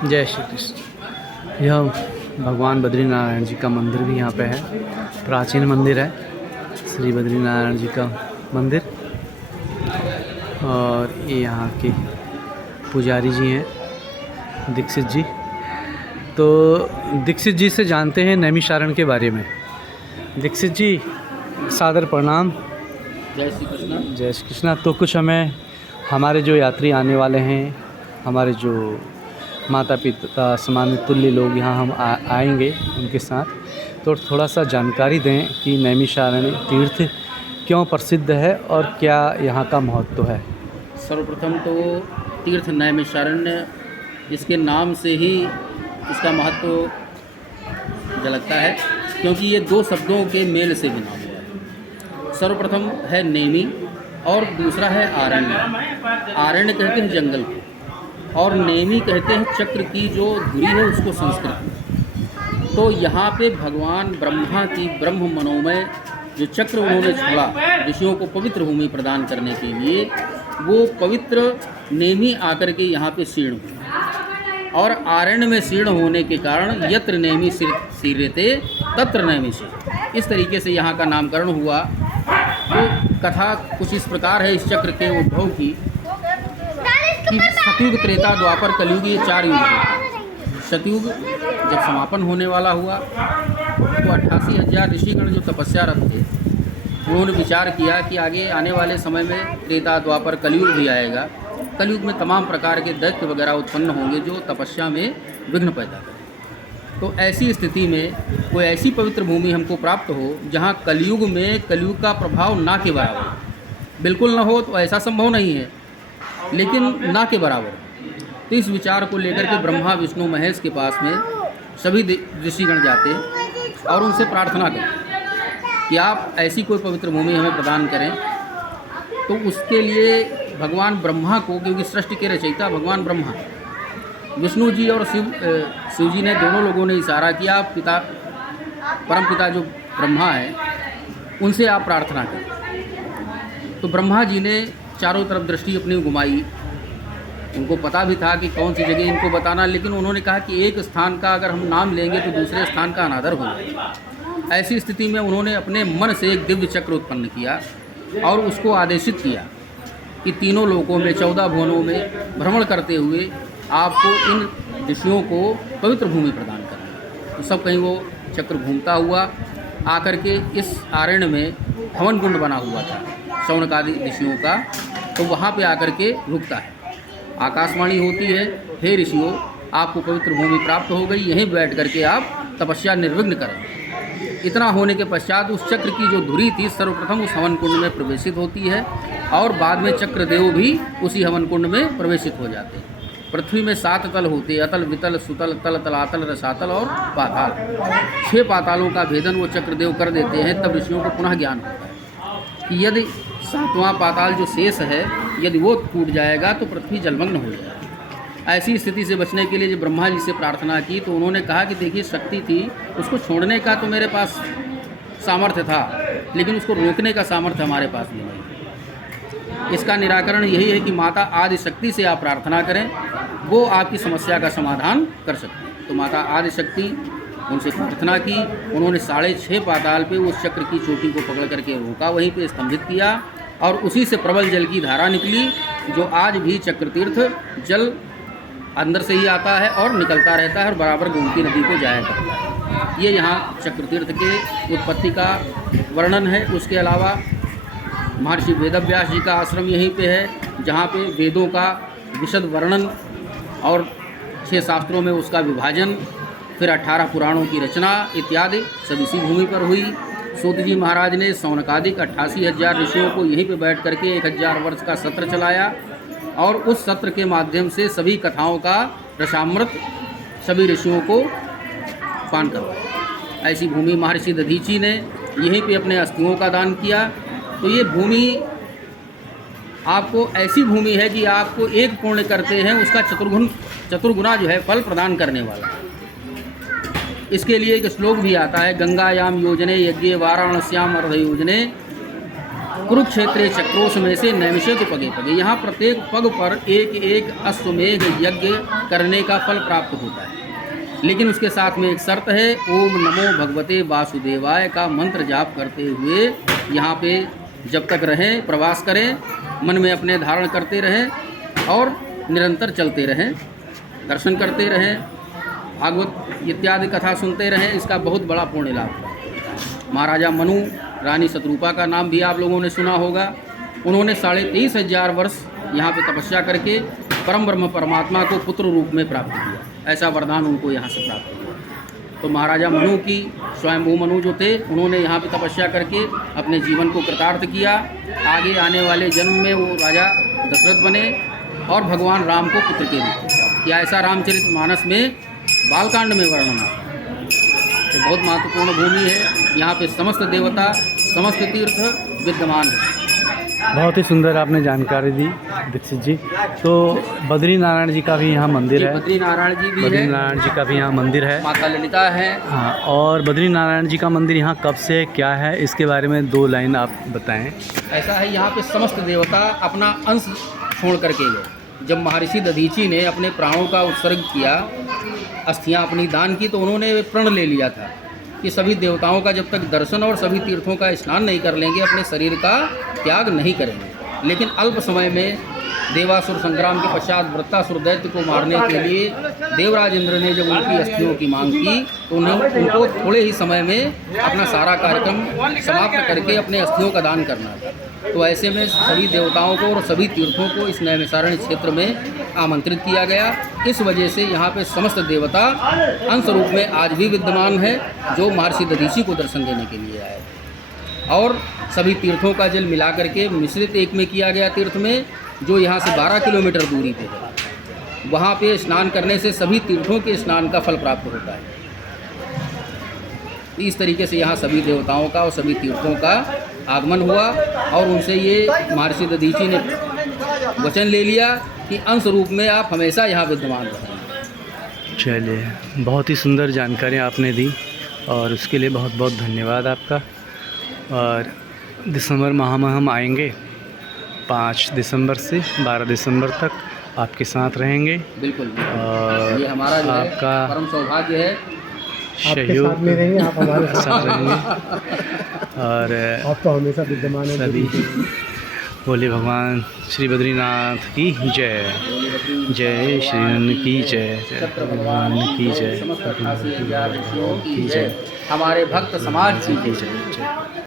जय श्री कृष्ण। यह भगवान बद्रीनारायण जी का मंदिर भी यहाँ पे है। प्राचीन मंदिर है श्री बद्रीनारायण जी का मंदिर। और ये यहाँ के पुजारी जी हैं दीक्षित जी। तो दीक्षित जी से जानते हैं नैमिषारण्य के बारे में। दीक्षित जी सादर प्रणाम। जय श्री कृष्ण। जय श्री कृष्ण। तो कुछ हमें हमारे जो यात्री आने वाले हैं, हमारे जो माता पिता समान तुल्य लोग यहाँ हम आएंगे उनके साथ, तो थोड़ा सा जानकारी दें कि नैमिषारण्य तीर्थ क्यों प्रसिद्ध है और क्या यहाँ का महत्व है। सर्वप्रथम तो तीर्थ नैमिषारण्य, इसके नाम से ही इसका महत्व झलकता है, क्योंकि ये दो शब्दों के मेल से भी नाम हुआ है। सर्वप्रथम है नेमि और दूसरा है आरण्य। आरण्य कहते हैं जंगल को, और नेमि कहते हैं चक्र की जो धुरी है उसको, संस्कृत। तो यहाँ पे भगवान ब्रह्मा की ब्रह्म मनोमय जो चक्र उन्होंने छोड़ा ऋषियों को पवित्र भूमि प्रदान करने के लिए, वो पवित्र नेमि आकर के यहाँ पे शीर्ण हुई। और आरण्य में शीर्ण होने के कारण यत्र नेमि शीर्यते तत्र नैमिषे, इस तरीके से यहाँ का नामकरण हुआ। तो कथा कुछ इस प्रकार है इस चक्र के उद्भव की कि सतयुग, त्रेता, द्वापर, कलयुग, ये 4 युग हैं। सतयुग जब समापन होने वाला हुआ तो 88,000 ऋषिगण जो तपस्यारत थे, उन्होंने विचार किया कि आगे आने वाले समय में त्रेता, द्वापर, कलयुग भी आएगा। कलयुग में तमाम प्रकार के दैत्य वगैरह उत्पन्न होंगे जो तपस्या में विघ्न पैदा करें। तो ऐसी स्थिति में कोई ऐसी पवित्र भूमि हमको प्राप्त हो जहाँ कलयुग में कलयुग का प्रभाव ना के बराबर बिल्कुल ना हो, तो ऐसा संभव नहीं है, लेकिन ना के बराबर। तो इस विचार को लेकर के ब्रह्मा, विष्णु, महेश के पास में सभी ऋषिगण जाते और उनसे प्रार्थना करते कि आप ऐसी कोई पवित्र भूमि हमें प्रदान करें। तो उसके लिए भगवान ब्रह्मा को, क्योंकि सृष्टि के रचयिता भगवान ब्रह्मा, विष्णु जी और शिव जी ने, दोनों लोगों ने इशारा किया पिता, परम पिता जो ब्रह्मा है, उनसे आप प्रार्थना करें। तो ब्रह्मा जी ने चारों तरफ दृष्टि अपनी घुमाई। उनको पता भी था कि कौन सी जगह इनको बताना, लेकिन उन्होंने कहा कि एक स्थान का अगर हम नाम लेंगे तो दूसरे स्थान का अनादर हो जाएगा। ऐसी स्थिति में उन्होंने अपने मन से एक दिव्य चक्र उत्पन्न किया और उसको आदेशित किया कि तीनों लोकों में, 14 भुवनों में भ्रमण करते हुए आपको इन ऋषियों को पवित्र भूमि प्रदान करना। तो सब कहीं वो चक्र घूमता हुआ आकर के इस आरण्य में हवन कुंड बना हुआ था शौनक आदि ऋषियों का, तो वहाँ पे आकर के रुकता है। आकाशवाणी होती है, हे ऋषियों, आपको पवित्र भूमि प्राप्त हो गई, यहीं बैठ करके आप तपस्या निर्विघ्न करें। इतना होने के पश्चात उस चक्र की जो धुरी थी सर्वप्रथम उस हवन कुंड में प्रवेशित होती है, और बाद में चक्रदेव भी उसी हवन कुंड में प्रवेशित हो जाते हैं। पृथ्वी में 7 तल होते हैं, अतल, वितल, सुतल, तल, तलातल, रसातल और पाताल। 6 पातालों का भेदन वो चक्रदेव कर देते हैं। तब ऋषियों को पुनः ज्ञान होता है कि यदि 7वां पाताल जो शेष है, यदि वो टूट जाएगा तो पृथ्वी जलमग्न हो जाएगी। ऐसी स्थिति से बचने के लिए जब ब्रह्मा जी से प्रार्थना की तो उन्होंने कहा कि देखिए, शक्ति थी, उसको छोड़ने का तो मेरे पास सामर्थ्य था, लेकिन उसको रोकने का सामर्थ्य हमारे पास भी नहीं। इसका निराकरण यही है कि माता आदि शक्ति से आप प्रार्थना करें, वो आपकी समस्या का समाधान कर सकती है। तो माता आदि शक्ति, उनसे प्रार्थना की। उन्होंने 6.5 पाताल पे उस चक्र की चोटी को पकड़ करके रोका, वहीं पे स्तंभित किया, और उसी से प्रबल जल की धारा निकली, जो आज भी चक्र तीर्थ जल अंदर से ही आता है और निकलता रहता है और बराबर गोमती नदी को जाया करता है। ये यहाँ चक्र तीर्थ के उत्पत्ति का वर्णन है। उसके अलावा महर्षि वेदव्यास जी का आश्रम यहीं पे है, जहाँ पे वेदों का विशद वर्णन और 6 शास्त्रों में उसका विभाजन, फिर 18 पुराणों की रचना इत्यादि सब इसी भूमि पर हुई। सूत जी महाराज ने सौनकादिक 88,000 ऋषियों को यहीं पे बैठ करके 1000 वर्ष का सत्र चलाया, और उस सत्र के माध्यम से सभी कथाओं का रसामृत सभी ऋषियों को पान करवाया। ऐसी भूमि महर्षि दधीची ने यहीं पे अपने अस्थियों का दान किया। तो ये भूमि आपको ऐसी भूमि है कि आपको एक पुण्य करते हैं उसका चतुर्गुना जो है फल प्रदान करने वाला। इसके लिए एक श्लोक भी आता है, गंगायाम योजने यज्ञे वाराणस्याम अर्ध योजने कुरुक्षेत्रे चक्रोश में से नैमिषे तो पगे पगे। यहाँ प्रत्येक पग पर एक एक अश्वमेध यज्ञ करने का फल प्राप्त होता है, लेकिन उसके साथ में एक शर्त है, ओम नमो भगवते वासुदेवाय का मंत्र जाप करते हुए यहाँ पे जब तक रहें, प्रवास करें, मन में अपने धारण करते रहें और निरंतर चलते रहें, दर्शन करते रहें, भागवत इत्यादि कथा सुनते रहें। इसका बहुत बड़ा पुण्य लाभ है। महाराजा मनु, रानी शतरूपा का नाम भी आप लोगों ने सुना होगा। उन्होंने 23,500 वर्ष यहाँ पे तपस्या करके परम ब्रह्म परमात्मा को पुत्र रूप में प्राप्त किया। ऐसा वरदान उनको यहाँ से प्राप्त हुआ। तो महाराजा मनु की स्वयंभू मनु जो थे, उन्होंने यहाँ पे तपस्या करके अपने जीवन को कृतार्थ किया। आगे आने वाले जन्म में वो राजा दशरथ बने और भगवान राम को पुत्र के रूप में प्राप्त किया। ऐसा रामचरित मानस में बालकांड में वर्णन आता है। तो बहुत महत्वपूर्ण भूमि है। यहाँ पे समस्त देवता, समस्त तीर्थ विद्यमान है। बहुत ही सुंदर आपने जानकारी दी दीक्षित जी। तो बद्री नारायण जी का भी यहाँ मंदिर है। बद्री नारायण जी भी है। बद्री नारायण जी का भी यहाँ मंदिर है। माता ललिता है। हाँ, और बद्री नारायण जी का मंदिर यहाँ कब से क्या है, इसके बारे में 2 लाइन आप बताएं। ऐसा है, यहाँ पे समस्त देवता अपना अंश छोड़ करके गए। जब महर्षि दधीची ने अपने प्राणों का उत्सर्ग किया, अस्थियाँ अपनी दान की, तो उन्होंने प्रण ले लिया था कि सभी देवताओं का जब तक दर्शन और सभी तीर्थों का स्नान नहीं कर लेंगे, अपने शरीर का त्याग नहीं करेंगे। लेकिन अल्प समय में देवासुर संग्राम के पश्चात वृत्तासुर दैत्य को मारने के लिए देवराज इंद्र ने जब उनकी अस्थियों की मांग की, तो उनको थोड़े ही समय में अपना सारा कार्यक्रम समाप्त करके अपने अस्थियों का दान करना था। तो ऐसे में सभी देवताओं को और सभी तीर्थों को इस नैमिषारण्य क्षेत्र में आमंत्रित किया गया। इस वजह से यहाँ पे समस्त देवता अंश रूप में आज भी विद्यमान है, जो महर्षि दधीची को दर्शन देने के लिए आए। और सभी तीर्थों का जल मिला करके मिश्रित एक में किया गया तीर्थ में, जो यहाँ से 12 किलोमीटर दूरी पे है। वहाँ पे स्नान करने से सभी तीर्थों के स्नान का फल प्राप्त होता है। इस तरीके से यहाँ सभी देवताओं का और सभी तीर्थों का आगमन हुआ और उनसे ये महर्षि दधीची ने वचन ले लिया कि अंश रूप में आप हमेशा यहाँ विद्यमान रहें। चलिए, बहुत ही सुंदर जानकारी आपने दी और उसके लिए बहुत बहुत धन्यवाद आपका। और दिसंबर माह में हम आएंगे, 5 दिसंबर से 12 दिसंबर तक आपके साथ रहेंगे। बिल्कुल, और ये हमारा जो आपका है परम सौभाग्य है। सहयोग में रहेंगे, आप हमारे साथ रहेंगे और आप तो हमेशा विद्यमान हैं। सभी बोले भगवान श्री बद्रीनाथ की जय, जय श्री राम की जय, जय भगवान की जय, समस्त 88,000 ऋषियों की जय, हमारे भक्त समाज की जय।